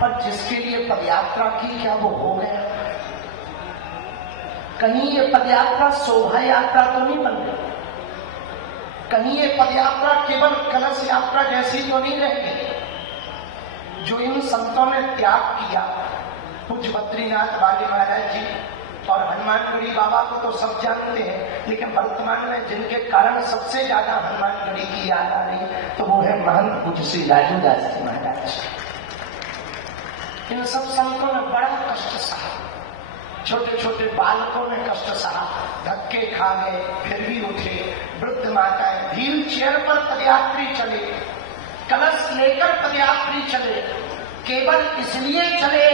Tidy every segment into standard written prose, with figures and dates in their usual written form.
पर जिसके लिए पदयात्रा की क्या वो हो गया? कहीं ये पदयात्रा शोभा यात्रा तो नहीं बन गई? कहीं ये पदयात्रा केवल कलश यात्रा जैसी तो नहीं रह गई? जो इन संतों ने त्याग किया, पूज्य बद्रीनाथ बाली महाराज जी और हनुमानगढ़ी बाबा को तो सब जानते हैं, लेकिन वर्तमान में जिनके कारण सबसे ज्यादा हनुमानगढ़ी की याद आ रही है तो वो है महंत पूज्य श्री लाजूदास जी महाराज। इन सब संतों ने बड़ा कष्ट सहा, छोटे छोटे बालकों ने कष्ट सहा, धक्के खा गए फिर भी उठे, वृद्ध माताएं व्हील चेयर पर पदयात्री चले, कलश लेकर पदयात्री चले, केवल इसलिए चले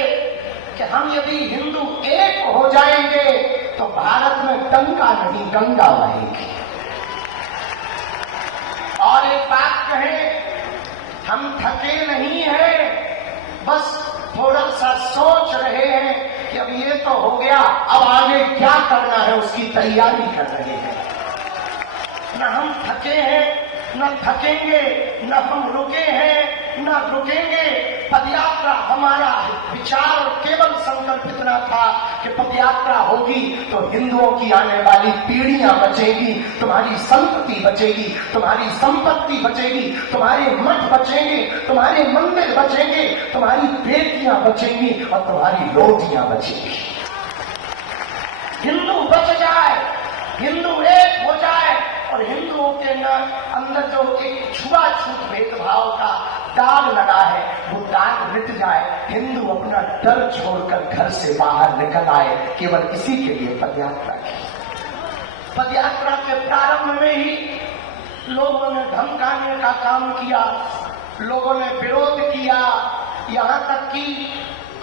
कि हम यदि हिंदू एक हो जाएंगे तो भारत में गंगा नहीं गंगा बहेगी। और एक बात कहें, हम थके नहीं हैं, बस थोड़ा सा सोच रहे हैं कि अब ये तो हो गया, अब आगे क्या करना है उसकी तैयारी कर रहे हैं। न हम थके हैं न थकेंगे, न हम रुके हैं न रुकेंगे। पदयात्रा हमारा विचार और केवल संकल्प इतना था कि पदयात्रा होगी तो हिंदुओं की आने वाली पीढ़ियां बचेगी, तुम्हारी संपत्ति बचेगी, तुम्हारी संपत्ति बचेगी, तुम्हारे मठ बचेंगे, तुम्हारे मंदिर बचेंगे, तुम्हारी बेटियां बचेंगी और तुम्हारी रोटियां बचेंगी। हिंदू बच जाए, हिंदू एक हो जाए और हिंदुओं के अंदर जो एक छुआछूत भेदभाव का दाग लगा है वो दाग मिट जाए, हिंदू अपना डर छोड़कर घर से बाहर निकल आए, केवल इसी के लिए पदयात्रा की। पदयात्रा के प्रारंभ में ही लोगों ने धमकाने का काम किया, लोगों ने विरोध किया, यहाँ तक कि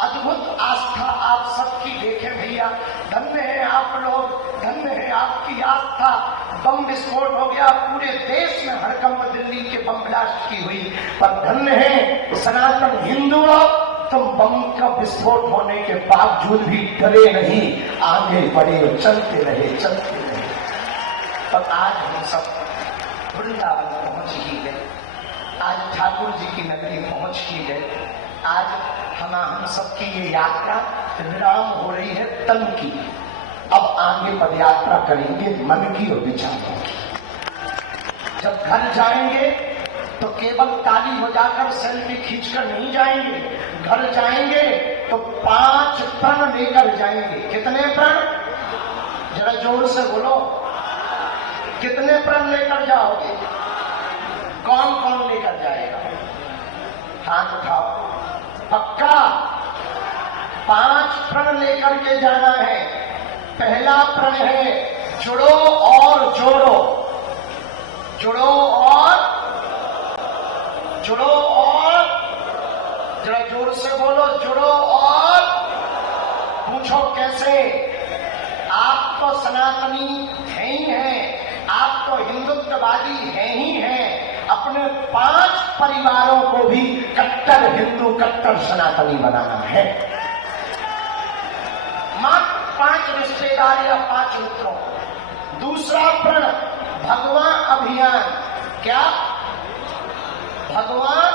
अद्भुत आस्था आप सबकी देखें भैया, धन्य है आप लोग, धन्य है आपकी आस्था। बम विस्फोट हो गया, पूरे देश में हड़कंप दिल्ली के बम ब्लास्ट की हुई, पर धन्य है सनातन हिंदुओं, तुम बम का विस्फोट होने के बावजूद भी डरे नहीं, आगे बढ़े और चलते रहे, चलते रहे। पर आज हम सब वृंदावन पहुंच ही गए, आज ठाकुर जी की नगरी पहुंच ही गए। आज हम सबकी ये यात्रा विराम हो रही है तन की, अब आगे पदयात्रा करेंगे मन की और विचारों की। जब घर जाएंगे तो केवल ताली बजाकर सेल्फी खींचकर नहीं जाएंगे, घर जाएंगे तो 5 प्रण लेकर जाएंगे। कितने प्रण? जरा जोर से बोलो, कितने प्रण लेकर जाओगे? कौन कौन लेकर जाएगा? हाथ उठाओ। पक्का 5 प्रण लेकर के जाना है। पहला प्रण है जुड़ो और जोड़ो, जुड़ो और जुड़ो और, जरा जोर से बोलो, जुड़ो और। पूछो कैसे? आप तो सनातनी हैं ही हैं, आप तो हिंदुत्ववादी हैं ही हैं, अपने 5 परिवारों को भी कट्टर हिंदू कट्टर सनातनी बनाना है। मात्र 5 रिश्तेदार या 5 मित्रों। दूसरा प्रण भगवान अभियान। क्या? भगवान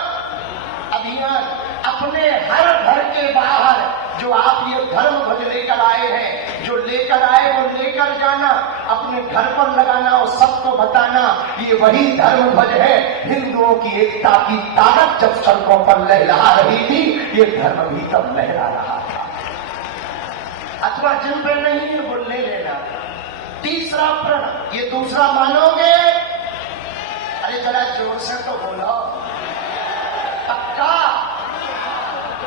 अभियान। अपने हर घर के बाहर जो आप ये धर्म ध्वज लेकर आए हैं, जो लेकर आए वो लेकर जाना, अपने घर पर लगाना और सबको बताना ये वही धर्म ध्वज है। हिंदुओं की एकता की ताकत जब सड़कों पर लहरा रही थी, ये धर्म भी तब लहरा रहा था। अथवा जिन पर नहीं है वो ले लेना। तीसरा प्रण, ये दूसरा मानोगे? अरे जरा जोर से तो बोलो, पक्का?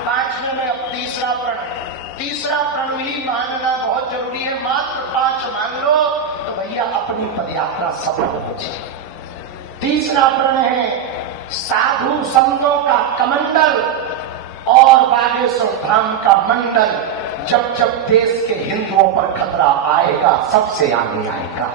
5वें में अब तीसरा प्रण भी मानना बहुत जरूरी है। मात्र 5 मान लो तो भैया अपनी पदयात्रा सफल हो जाए। तीसरा प्रण है साधु संतों का कमंडल और बागेश्वर धाम का मंडल। जब जब देश के हिंदुओं पर खतरा आएगा सबसे आगे आएगा।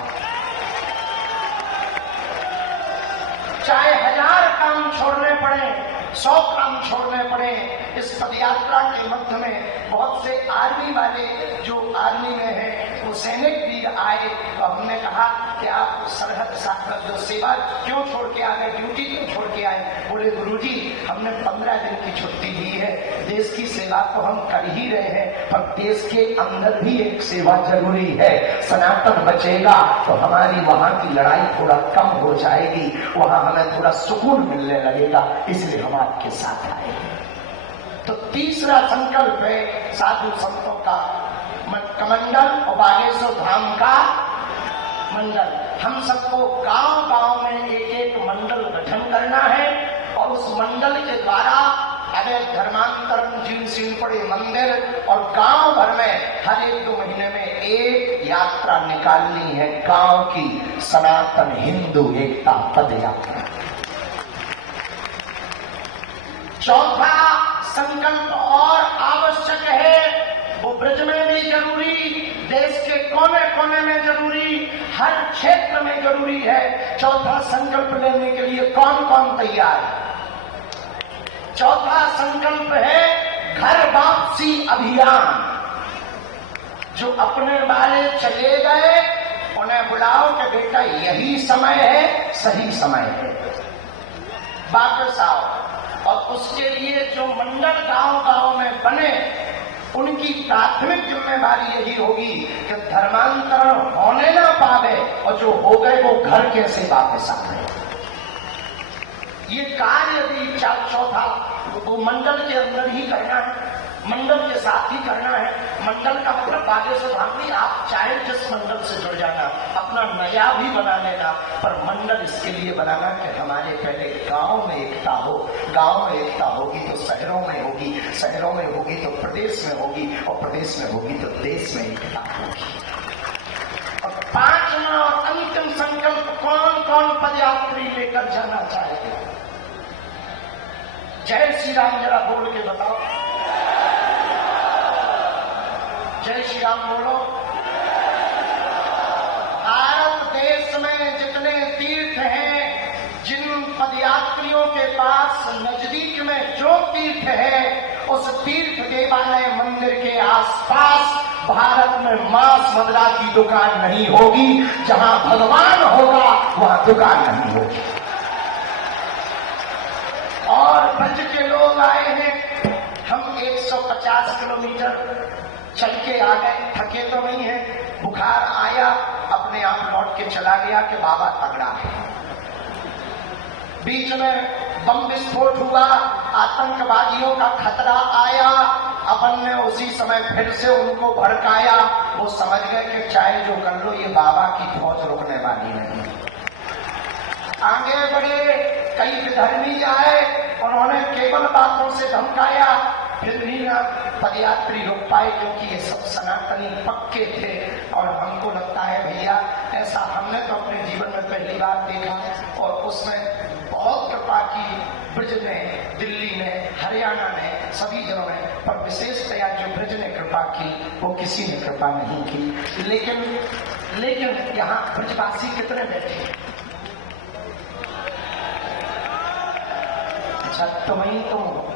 चाहे 1000 काम छोड़ने पड़े, 100 काम छोड़ने पड़े, इस पदयात्रा के मध्य में बहुत से आर्मी वाले जो आर्मी में है वो सैनिक भी आए, तो हमने कहा कि आप सरहद जो सेवा क्यों छोड़ के आ गए, ड्यूटी क्यों छोड़ के आए? बोले गुरुजी हमने 15 दिन की छुट्टी ली है, देश की सेवा तो हम कर ही रहे हैं, पर देश के अंदर भी एक सेवा जरूरी है। सनातन बचेगा तो हमारी वहां की लड़ाई थोड़ा कम हो जाएगी, वहां हमें थोड़ा सुकून मिलने लगेगा, इसलिए हम आपके साथ आए। तो तीसरा संकल्प है साधु संतों का कमंडल और बागेश्वर धाम का मंडल। हम सबको गांव गांव में एक एक मंडल गठन करना है और उस मंडल के द्वारा अगर धर्मांतरण जीर्ण शीर्ण पड़े मंदिर और गांव भर में हर 1-2 महीने में एक यात्रा निकालनी है, गांव की सनातन हिंदू एकता पद यात्रा। चौथा संकल्प और आवश्यक है, वो ब्रज में भी जरूरी, देश के कोने कोने में जरूरी, हर क्षेत्र में जरूरी है। चौथा संकल्प लेने के लिए कौन कौन तैयार है? चौथा संकल्प है घर वापसी अभियान। जो अपने वाले चले गए उन्हें बुलाओ कि बेटा यही समय है, सही समय है, वापस आओ। और उसके लिए जो मंडल गांव गांव में बने उनकी प्राथमिक जिम्मेदारी यही होगी कि धर्मांतरण होने ना पावे और जो हो गए वो घर कैसे वापस आ गए। ये कार्य यदि चौथा वो मंडल के अंदर ही करना है, मंडल के साथ ही करना है। मंडल का मतलब बागेश्वर धाम भी, आप चाहे जिस मंडल से जुड़ जाना, अपना नया भी बना लेना, पर मंडल इसके लिए बनाना कि हमारे पहले गांव में एकता हो, गांव में एकता होगी तो शहरों में होगी, शहरों में होगी तो प्रदेश में होगी, और प्रदेश में होगी तो देश में एकता होगी। और 5वां और अंतिम संकल्प कौन कौन पदयात्री लेकर जाना चाहेगा? जय श्री राम जरा बोल के बताओ, जय श्री राम बोलो। भारत देश में जितने तीर्थ हैं, जिन पदयात्रियों के पास नजदीक में जो तीर्थ है, उस तीर्थ देवालय मंदिर के आसपास भारत में मांस मदिरा की दुकान नहीं होगी। जहां भगवान होगा वहां दुकान नहीं होगी। और ब्रज के लोग आए हैं, हम 150 किलोमीटर चल के आ गए, थके तो नहीं है, बुखार आया अपने आप लौट के चला गया कि बाबा तगड़ा है। बीच में बम विस्फोट हुआ, आतंकवादियों का खतरा आया, अपन ने उसी समय फिर से उनको भड़काया। वो समझ गए कि चाहे जो कर लो ये बाबा की फौज रुकने वाली नहीं। आगे बढ़े, कई विधर्मी आए, उन्होंने केवल बातों से धमकाया, फिर भी ना पदयात्री रुक पाए, क्योंकि ये सब सनातनी पक्के थे। और हमको लगता है भैया ऐसा हमने तो अपने जीवन में पहली बार देखा, और उसमें बहुत कृपा की ब्रज ने, दिल्ली ने, हरियाणा ने, सभी जगहों ने, पर विशेषतया जो ब्रज ने कृपा की वो किसी ने कृपा नहीं की। लेकिन यहाँ ब्रजवासी कितने बैठे? अच्छा तुम ही तुम हो।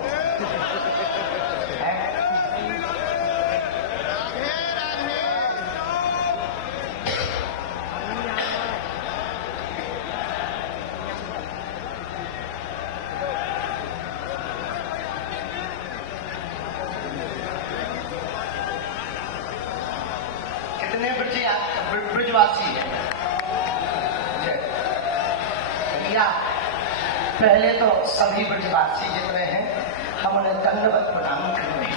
कितने ब्रजवासी है? भैया पहले तो सभी ब्रजवासी जितने हैं हम उन्हें दंडवत प्रणाम करते हैं।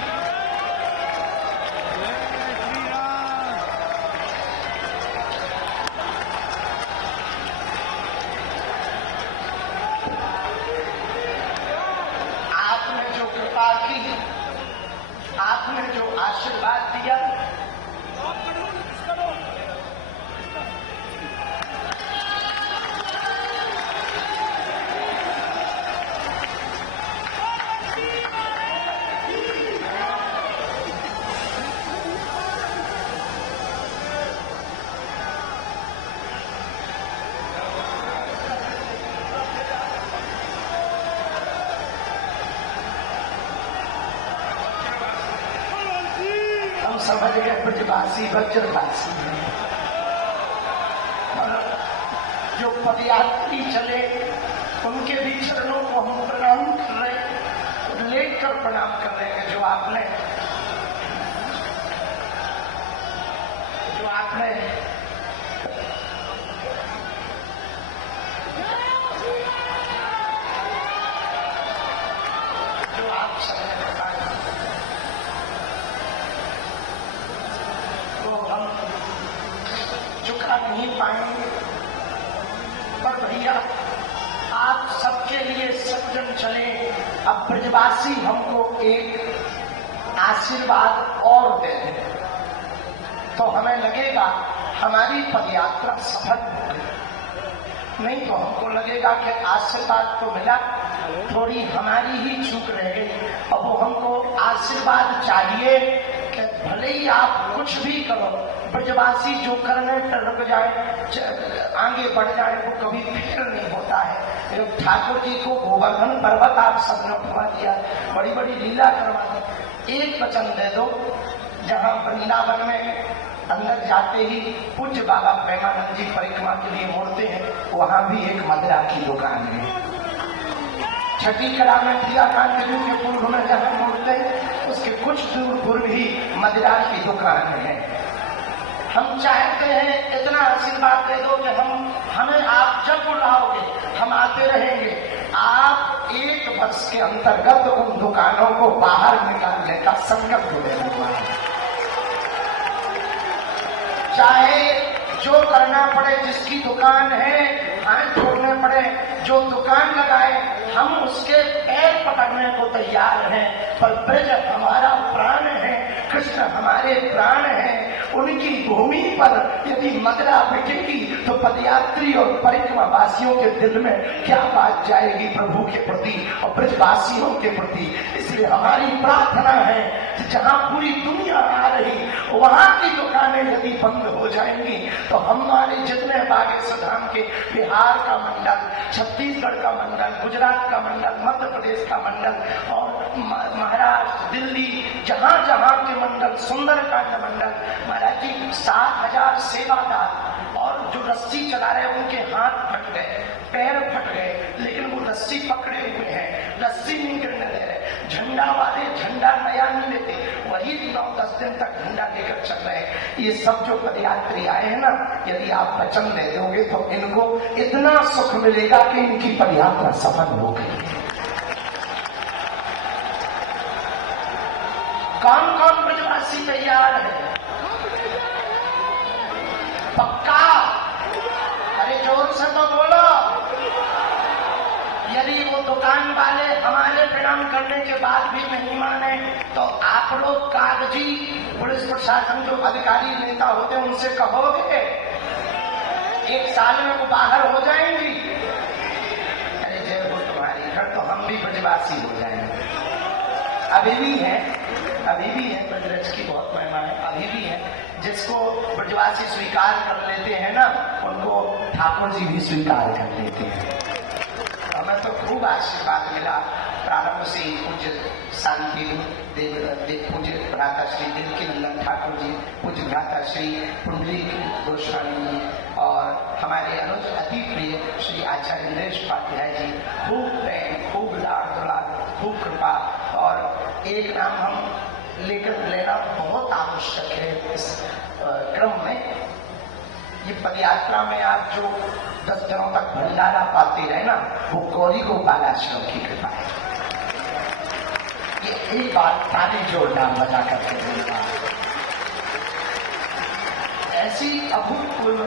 आपने जो कृपा की, आपने जो आशीर्वाद दिया, समझ गए ब्रजवासी ब्रजवासी हैं। जो पदयात्री चले उनके भी चरणों को हम प्रणाम कर रहे हैं, लेकर प्रणाम कर रहे हैं। जो आपने जो आप सबने बताया तो हम चुका नहीं पाएंगे, पर भैया आप सबके लिए सज्जन चले। अब ब्रजवासी हमको एक आशीर्वाद और दे दें तो हमें लगेगा हमारी पदयात्रा सफल हो गई। नहीं तो हमको लगेगा कि आशीर्वाद तो मिला, थोड़ी हमारी ही चूक रह गई। अब वो हमको आशीर्वाद चाहिए कि भले ही आप कुछ भी करो, ब्रजवासी जो करने टरक जाए, आगे बढ़ जाए, वो कभी फेल नहीं होता है। ठाकुर जी को गोवर्धन पर्वत आप सबने उठवा दिया, बड़ी बड़ी लीला करवा दी। एक वचन दे दो, जहाँ वृंदावन में अंदर जाते ही पूज्य बाबा प्रेमानंद जी परिक्रमा के लिए मुड़ते हैं, वहां भी एक मदिरा की दुकान है। छठी कला में प्रियाकांत जी के पूर्व में जहाँ मुड़ते हैं, उसके कुछ दूर पूर्व ही मदिरा की दुकान है। हम चाहते हैं इतना आशीर्वाद दे दो कि हमें आप जब बुलाओगे हम आते रहेंगे। आप 1 वर्ष के अंतर्गत उन दुकानों को बाहर निकालने का संकल्प ले लो। चाहे जो करना पड़े, जिसकी दुकान है हाथ जोड़ने पड़े, जो दुकान लगाए, हम उसके पैर पकड़ने को तैयार हैं। पर ब्रज हमारा प्राण है, कृष्ण हमारे प्राण हैं। उनकी भूमि पर यदि मदिरा बिकेगी तो पदयात्री और परिक्रमा वासियों के दिल में क्या बात जाएगी प्रभु के प्रति और ब्रजवासियों के प्रति। इसलिए हमारी प्रार्थना है कि जहाँ पूरी दुनिया आ रही, वहां की दुकानें यदि बंद हो जाएंगी तो हमारे जितने बागेश्वर धाम के बिहार का मंडल, छत्तीसगढ़ का मंडल, गुजरात का मंडल, मध्य प्रदेश का मंडल और महाराष्ट्र, दिल्ली, जहाँ जहाँ के मंडल, सुंदरकांड मंडल, महाराज जी 7,000 सेवादार और जो रस्सी चला रहे उनके हाथ फट गए, पैर फट गए, लेकिन वो रस्सी पकड़े हुए हैं, रस्सी नहीं गिरने दे रहे। झंडा वाले झंडा नया नहीं लेते, वही 9-10 दिन तक झंडा लेकर चल रहे हैं। ये सब जो पदयात्री आए हैं ना, यदि आप वचन दे दोगे तो इनको इतना सुख मिलेगा कि इनकी पदयात्रा सफल हो गई। कौन कौन ब्रजवासी तैयार है? पक्का? अरे जोर से तो बोलो। यदि वो दुकान वाले हमारे प्रणाम करने के बाद भी नहीं माने तो आप लोग कागजी पुलिस प्रशासन जो अधिकारी नेता होते हैं उनसे कहोगे 1 साल में वो बाहर हो जाएंगी। अरे जय हो तुम्हारी, फिर तो हम भी ब्रजवासी हो जाएंगे। अभी भी है ब्रजरज की बहुत महिमा है, अभी भी है। जिसको ब्रजवासी स्वीकार कर लेते हैं ना, उनको ठाकुर जी भी स्वीकार कर लेते हैं। हमें तो खूब आशीर्वाद मिला प्रारंभ से ही। पूज्य शांति देव पूज्य भ्राता श्री देवकी नंदन ठाकुर जी, पूज्य भ्राता श्री पुंडरी गोस्वामी जी और हमारे अनुज अति प्रिय श्री आचार्य इंद्रेश उपाध्याय जी, खूब प्रेम, खूब लाड दुलार, खूब कृपा। और एक नाम हम लेकर लेना बहुत आवश्यक है इस क्रम में। ये पदयात्रा में आप जो 10 दिनों तक भंडारा पाते रहे ना, वो गौरी गोपाल आश्रम की कृपा है। ये एक बार ताली जोड़ना बजा करके बोलना। ऐसी अभूतपूर्व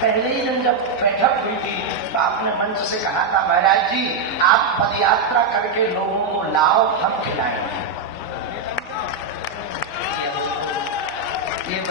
पहले ही दिन जब बैठक हुई थी तो आपने मंच से कहा था, महाराज जी आप पदयात्रा करके लोगों को लाओ, हम खिलाएंगे।